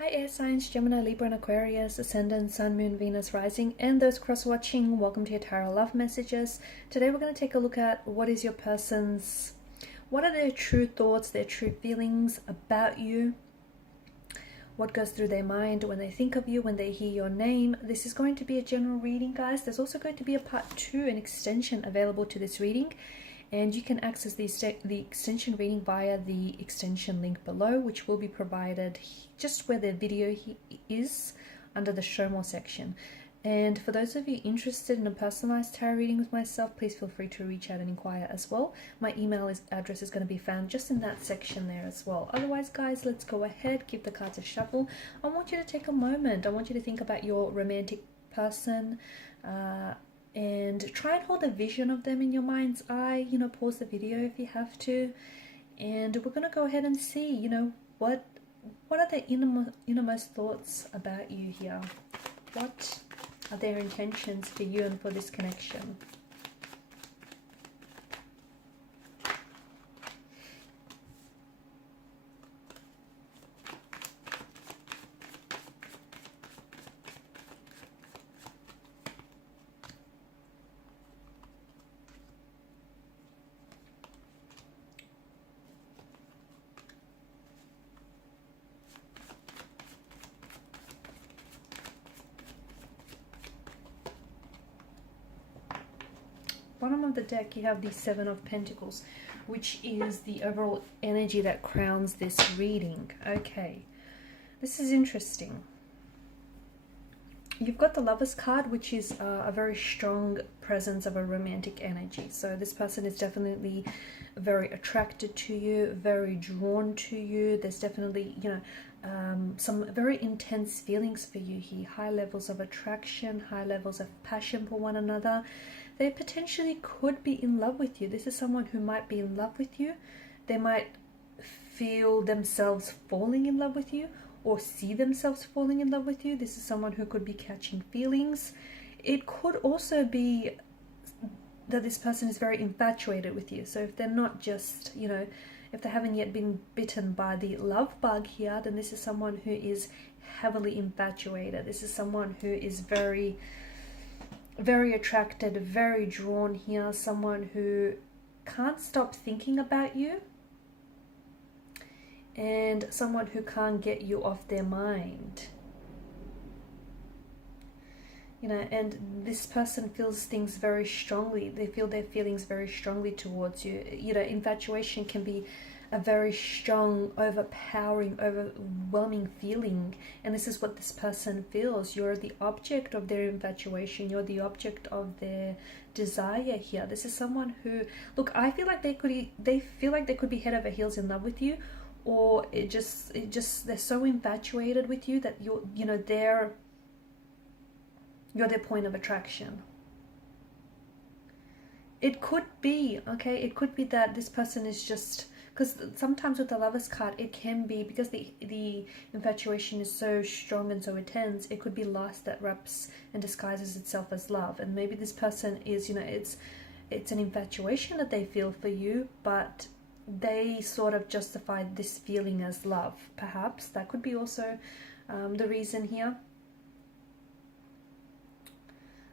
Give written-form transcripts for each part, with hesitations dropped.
Hi air signs, Gemini, Libra and Aquarius, Ascendant, Sun, Moon, Venus, Rising, and those cross-watching. Welcome to your Tarot Love Messages. Today we're going to take a look at what are their true thoughts, their true feelings about you, what goes through their mind when they think of you, when they hear your name. This is going to be a general reading, guys. There's also going to be a part 2, an extension available to this reading. And you can access the extension reading via the extension link below, which will be provided just where the video is under the show more section. And for those of you interested in a personalized tarot reading with myself, please feel free to reach out and inquire as well. My email address is going to be found just in that section there as well. Otherwise, guys, let's go ahead, give the cards a shuffle. I want you to take a moment. I want you to think about your romantic person, and try and hold a vision of them in your mind's eye. Pause the video if you have to, and we're going to go ahead and see what are their innermost thoughts about you here. What are their intentions for you and for this connection? Bottom of the deck, you have the Seven of Pentacles, which is the overall energy that crowns this reading. Okay, this is interesting. You've got the Lovers card, which is a very strong presence of a romantic energy. So this person is definitely very attracted to you, very drawn to you. There's definitely, some very intense feelings for you here. High levels of attraction, high levels of passion for one another. They potentially could be in love with you. This is someone who might be in love with you. They might feel themselves falling in love with you, or see themselves falling in love with you. This is someone who could be catching feelings. It could also be that this person is very infatuated with you. So if they're not just, if they haven't yet been bitten by the love bug here, then this is someone who is heavily infatuated. This is someone who is very, very attracted, very drawn here. Someone who can't stop thinking about you, and someone who can't get you off their mind. And this person feels things very strongly. They feel their feelings very strongly towards you. Infatuation can be a very strong, overpowering, overwhelming feeling. And this is what this person feels. You're the object of their infatuation. You're the object of their desire here. This is someone who, look, I feel like they feel like they could be head over heels in love with you, or it just they're so infatuated with you that you're their point of attraction. It could be, okay, it could be that this person is just, because sometimes with the Lovers card, it can be because the infatuation is so strong and so intense, it could be lust that wraps and disguises itself as love. And maybe this person is, it's an infatuation that they feel for you, but they sort of justify this feeling as love. Perhaps that could be also the reason here.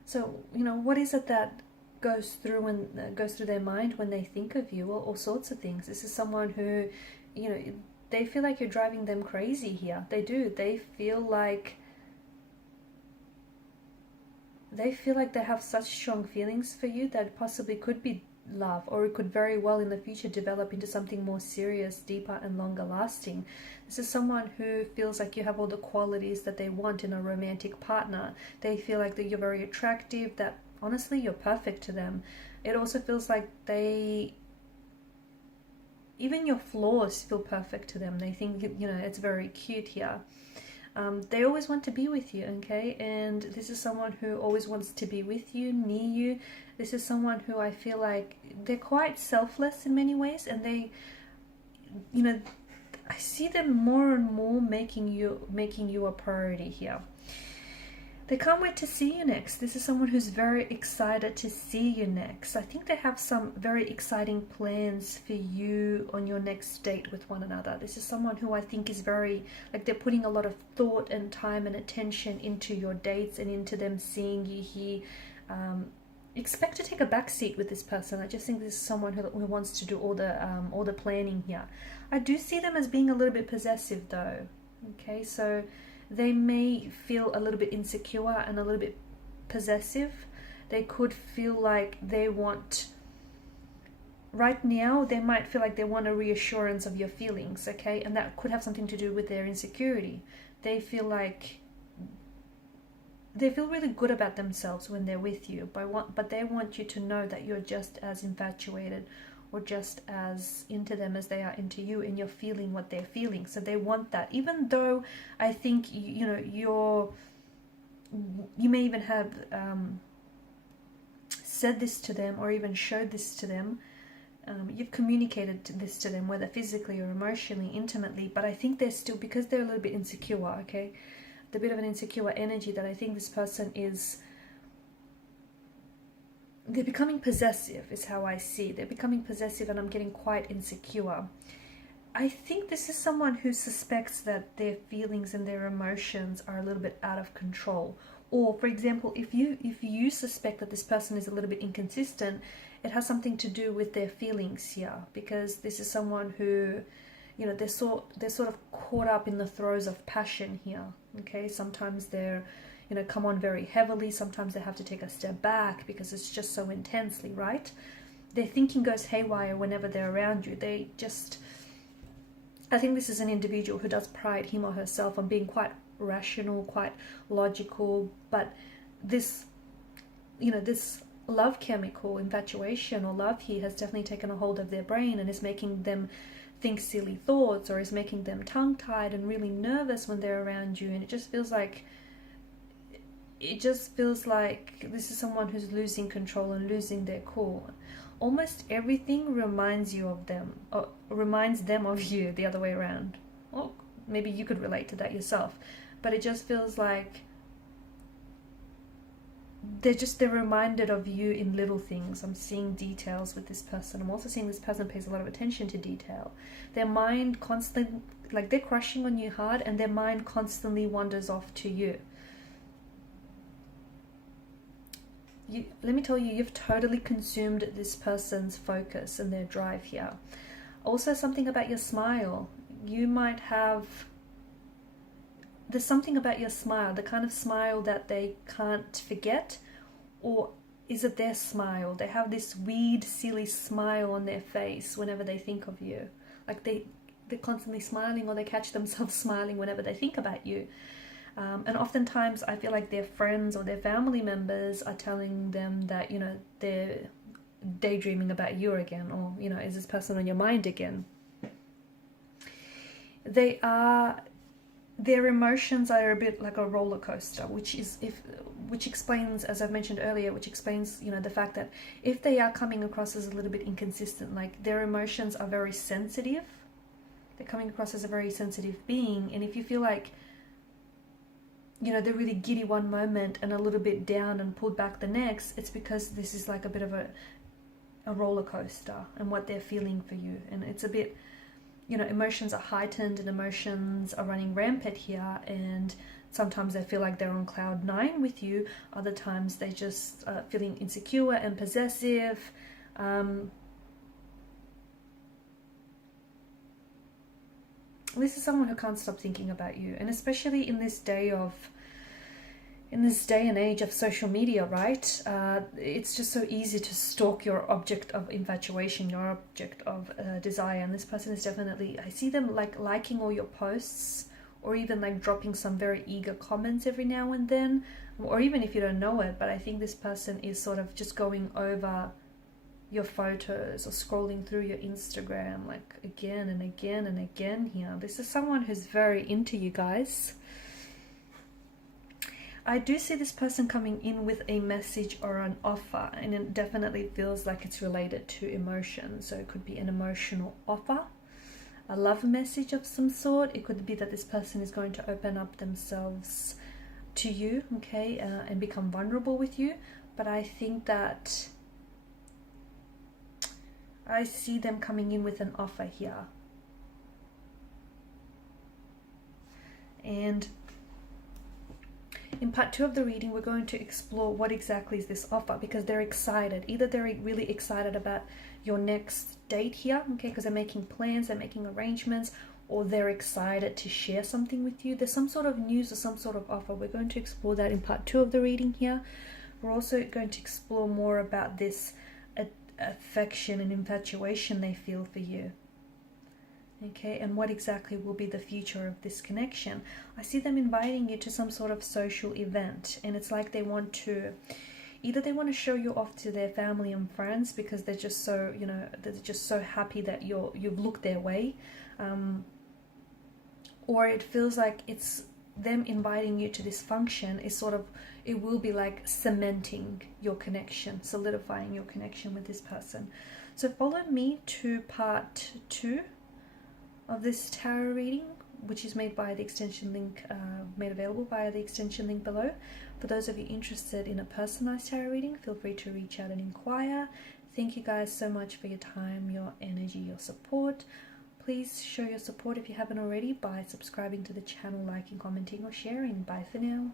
So, what is it that goes through their mind when they think of you? Well, all sorts of things. This is someone who, they feel like you're driving them crazy here. They do. They feel like they have such strong feelings for you that it possibly could be love, or it could very well in the future develop into something more serious, deeper and longer lasting. This is someone who feels like you have all the qualities that they want in a romantic partner. They feel like that you're very attractive, that honestly you're perfect to them. It also feels like even your flaws feel perfect to them. They think it's very cute here. They always want to be with you, okay? And this is someone who always wants to be with you, near you. This is someone who I feel like they're quite selfless in many ways, and they, I see them more and more making you a priority here. They can't wait to see you next. This is someone who's very excited to see you next. I think they have some very exciting plans for you on your next date with one another. This is someone who I think is very, like, they're putting a lot of thought and time and attention into your dates and into them seeing you here. Expect to take a back seat with this person. I just think this is someone who wants to do all the planning here. I do see them as being a little bit possessive though. Okay, so they may feel a little bit insecure and a little bit possessive. They could feel like they want, right now, they might feel like they want a reassurance of your feelings, okay? And that could have something to do with their insecurity. They feel like, they feel really good about themselves when they're with you, but they want you to know that you're just as infatuated or just as into them as they are into you, and you're feeling what they're feeling. So they want that, even though I think you may even have said this to them or even showed this to them. You've communicated this to them, whether physically or emotionally, intimately, but I think they're still, because they're a little bit insecure, okay, the bit of an insecure energy, that I think this person is, they're becoming possessive is how I see. They're becoming possessive, and I'm getting quite insecure. I think this is someone who suspects that their feelings and their emotions are a little bit out of control. Or, for example, if you suspect that this person is a little bit inconsistent, it has something to do with their feelings here, because this is someone who, they're sort of caught up in the throes of passion here. Okay, sometimes they're come on very heavily. Sometimes they have to take a step back because it's just so intensely, right? Their thinking goes haywire whenever they're around you. I think this is an individual who does pride him or herself on being quite rational, quite logical, but this love chemical, infatuation or love here, has definitely taken a hold of their brain and is making them think silly thoughts, or is making them tongue-tied and really nervous when they're around you. And it just feels like this is someone who's losing control and losing their cool. Almost everything reminds you of them, or reminds them of you, the other way around. Or maybe you could relate to that yourself, but it just feels like they're reminded of you in little things. I'm seeing details with this person. I'm also seeing this person pays a lot of attention to detail. Their mind constantly, like, they're crushing on you hard, and their mind constantly wanders off to you. Let me tell you, you've totally consumed this person's focus and their drive here. Also, something about your smile. There's something about your smile, the kind of smile that they can't forget, or is it their smile? They have this weird, silly smile on their face whenever they think of you. Like they're constantly smiling, or they catch themselves smiling whenever they think about you. And oftentimes I feel like their friends or their family members are telling them that, they're daydreaming about you again, or, is this person on your mind again? Their emotions are a bit like a roller coaster, which explains, as I've mentioned earlier, the fact that if they are coming across as a little bit inconsistent, like their emotions are very sensitive, they're coming across as a very sensitive being, and if you feel like, they're really giddy one moment and a little bit down and pulled back the next, it's because this is like a bit of a roller coaster and what they're feeling for you. And it's a bit, emotions are heightened and emotions are running rampant here, and sometimes they feel like they're on cloud 9 with you. Other times they just feeling insecure and possessive. This is someone who can't stop thinking about you, and especially in this day and age of social media, right? It's just so easy to stalk your object of infatuation, your object of desire. And this person is definitely, I see them like liking all your posts, or even like dropping some very eager comments every now and then, or even if you don't know it. But I think this person is sort of just going over your photos or scrolling through your Instagram like again and again and again here. This is someone who's very into you guys. I do see this person coming in with a message or an offer, and it definitely feels like it's related to emotion. So it could be an emotional offer, a love message of some sort. It could be that this person is going to open up themselves to you, okay, and become vulnerable with you. But I think that I see them coming in with an offer here. And in part 2 of the reading, we're going to explore what exactly is this offer, because they're excited. Either they're really excited about your next date here, okay, because they're making plans, they're making arrangements, or they're excited to share something with you. There's some sort of news or some sort of offer. We're going to explore that in part 2 of the reading here. We're also going to explore more about this affection and infatuation they feel for you. Okay, and what exactly will be the future of this connection. I see them inviting you to some sort of social event, and it's like they want to, either they want to show you off to their family and friends because they're just so, you know, they're just so happy that you've looked their way, or it feels like it's them inviting you to this function is sort of, it will be like cementing your connection, solidifying your connection with this person. So follow me to part 2 of this tarot reading, which is made by the extension link, made available via the extension link below. For those of you interested in a personalized tarot reading, feel free to reach out and inquire. Thank you guys so much for your time, your energy, your support. Please show your support if you haven't already by subscribing to the channel, liking, commenting, or sharing. Bye for now.